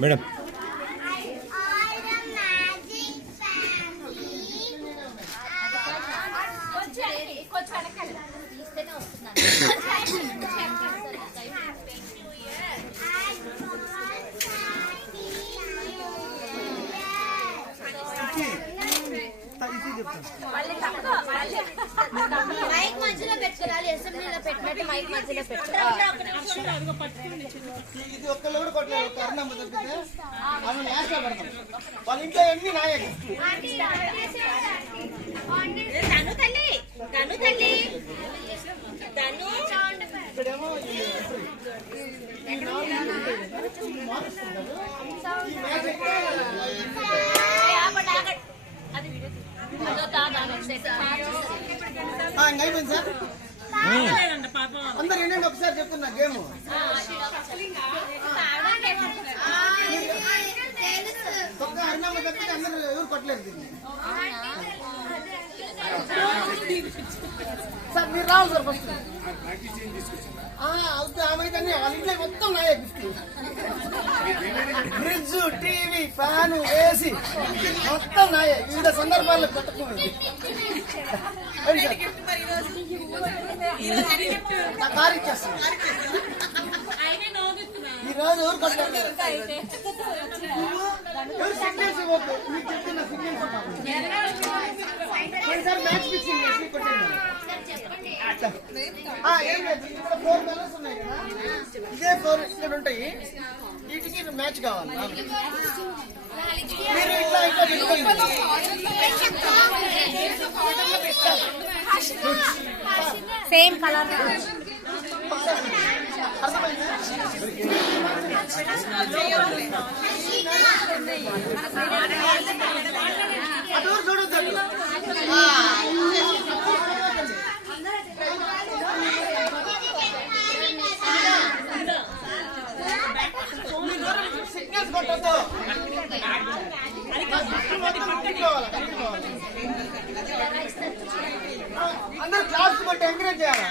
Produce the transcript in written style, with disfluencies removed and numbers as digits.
Madam mic మధ్యలో పెట్టుకోవాలి. అసెంబ్లీలో పెట్టినట్టు మైక్ మధ్యలో పెట్టుకోవాలి. ఇది ఒక్కళ్ళు కూడా కొట్టలేదు. ఒక అరుణమ్మ తప్పితే ఆమె లాస్ట్ లో పెడతాం. వాళ్ళ ఇంట్లో ఎన్ని నాయకు ఇక్కడేమో అయిపోయింది సార్. అందరు ఏంటంటే ఒకసారి చెప్తున్నా గేమ్ ఒక్క హరినామ తప్పితే అందరూ ఎవరు కొట్టలేరు దీన్ని. సార్ మీరు రావాలి సార్ ఫస్ట్. ఆమె వాళ్ళ ఇంట్లో మొత్తం నాయే gift. Fridge, TV, fan, AC మొత్తం నాయే. వివిధ సందర్భాల్లో పెట్టుకోండి. నా కారు ఇచ్చేస్తాను. ఈరోజు ఎవరు కొట్టలేదు. ఎవరు సిగ్నల్స్ ఇవ్వద్దు. మీకు చెప్తున్నా సిగ్నల్స్ సార్. మ్యాచ్ ఫిక్సింగ్ చేసి కొట్టండి. ఏం లేదు. ఇక్కడ 4 కలర్స్ ఉన్నాయి కదా, ఇదే 4 ఇక్కడ ఉంటాయి. వీటికి మ్యాచ్ కావాలి. మీరు ఇట్లా ఇట్లా పెట్టుకోండి. సేమ్ కలర్ అటు చూడొద్దు. సిగ్నల్స్ కొట్టద్దు. అందరూ క్లాస్ కొట్టి ఎంకరేజ్ చేయాలి.